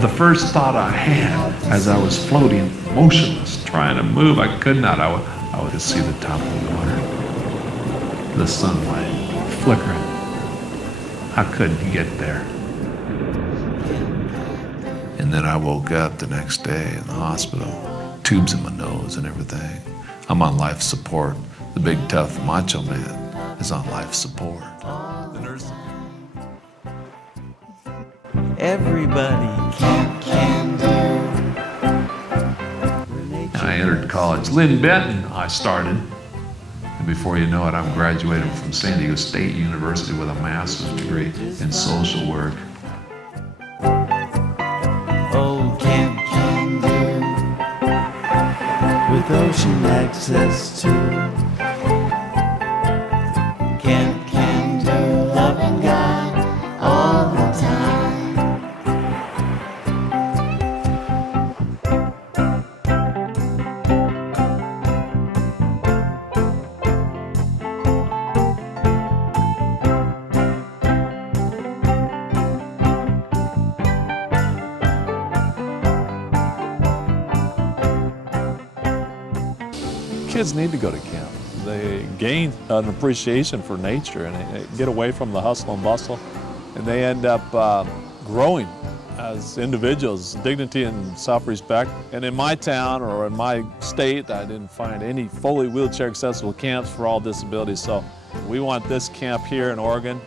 The first thought I had as I was floating, motionless, trying to move, I could not. I would just see the top of the water, the sunlight flickering. I couldn't get there. And then I woke up the next day in the hospital, tubes in my nose and everything. I'm on life support. The big tough macho man is on life support. The nurse. Everybody can do. I entered college. Lynn Benton, I started. And before you know it, I'm graduating from San Diego State University with a master's degree in social work. Oh, can do. With ocean access to. Can do. Loving God all the time. Kids need to go to camp. They gain an appreciation for nature and they get away from the hustle and bustle, and they end up growing as individuals, dignity and self-respect. And in my town or in my state, I didn't find any fully wheelchair accessible camps for all disabilities. So we want this camp here in Oregon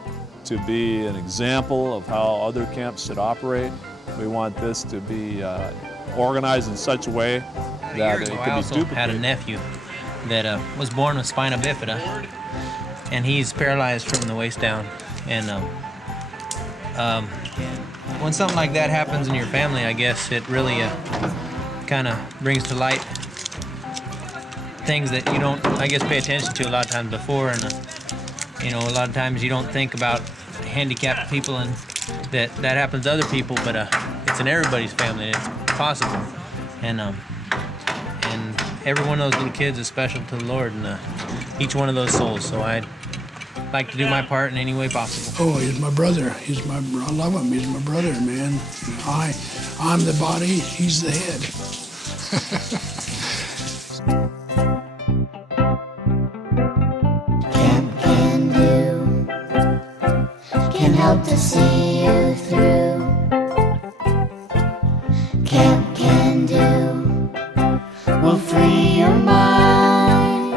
to be an example of how other camps should operate. We want this to be organized in such a way that it can be duplicated. I also had a nephew that was born with spina bifida, and he's paralyzed from the waist down. And when something like that happens in your family, I guess it really kind of brings to light things that you don't, I guess, pay attention to a lot of times before. And you know, a lot of times you don't think about handicapped people and that happens to other people, but it's in everybody's family. And it's possible, and every one of those little kids is special to the Lord, and each one of those souls. So I'd like to do my part in any way possible. Oh, he's my brother. I love him. He's my brother, man. I'm the body. He's the head. Can do. Can help to see you through. Can do. Will free your mind.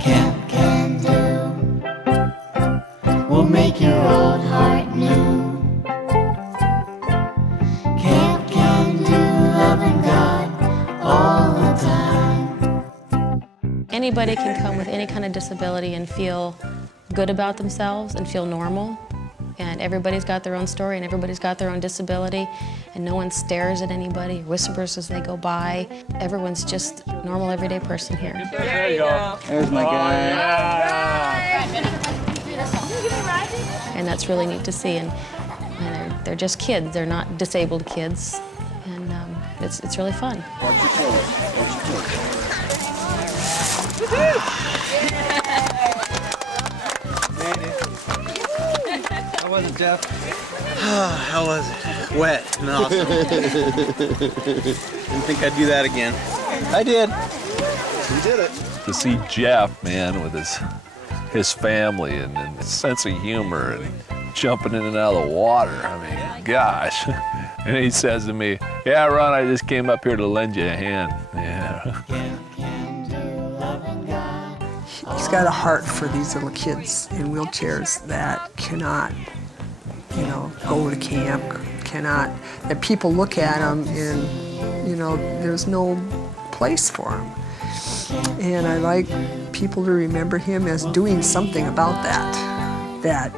Can do. Will make your old heart new. Can do. Loving God all the time. Anybody can come with any kind of disability and feel good about themselves and feel normal. And everybody's got their own story and everybody's got their own disability, and no one stares at anybody, whispers as they go by. Everyone's just a normal, everyday person here. There you go. There's my guy. And that's really neat to see. And they're just kids. They're not disabled kids. And it's really fun. Watch your toes. How was it, Jeff? How was it? Wet and awesome. Didn't think I'd do that again. I did. You did it. To see Jeff, man, with his family and his sense of humor and jumping in and out of the water. I mean, gosh. And he says to me, "Yeah, Ron, I just came up here to lend you a hand." Yeah. He's got a heart for these little kids in wheelchairs that cannot, go to camp, that people look at them and, there's no place for them. And I like people to remember him as doing something about that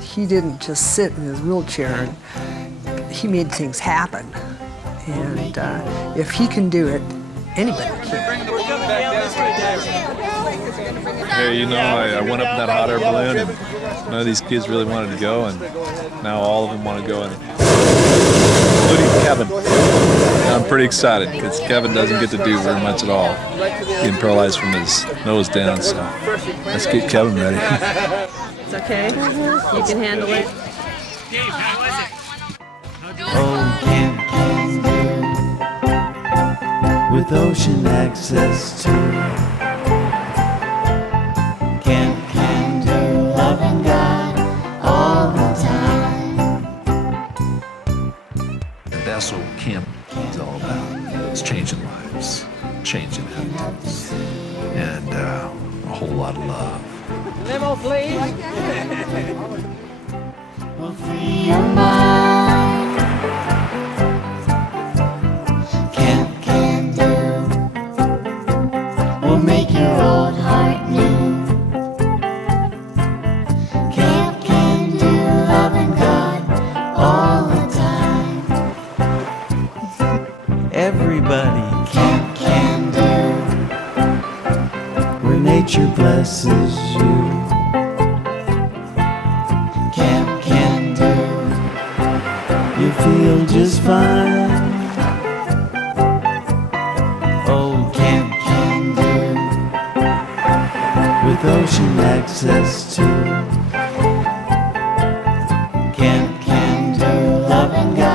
he didn't just sit in his wheelchair, and he made things happen. And if he can do it, anybody can. Hey, I went up in that hot air balloon, and none of these kids really wanted to go, and now all of them want to go, including Kevin. And I'm pretty excited because Kevin doesn't get to do very much at all, being paralyzed from his nose down. So let's get Kevin ready. It's okay. You can handle it. Oh, Camp Can Do, with ocean access to. Camp Can Do, loving God all the time. And that's what camp is all about. It's changing lives, changing attitudes, and a whole lot of love. Well, free your mind. Camp Can Do will make your old heart new. Camp Can Do, loving God all the time. Everybody, Camp Can Do, where nature blesses you. Camp Can Do, you feel just fine. Oh, Camp Can Do, with ocean access to. Camp Can Do, loving God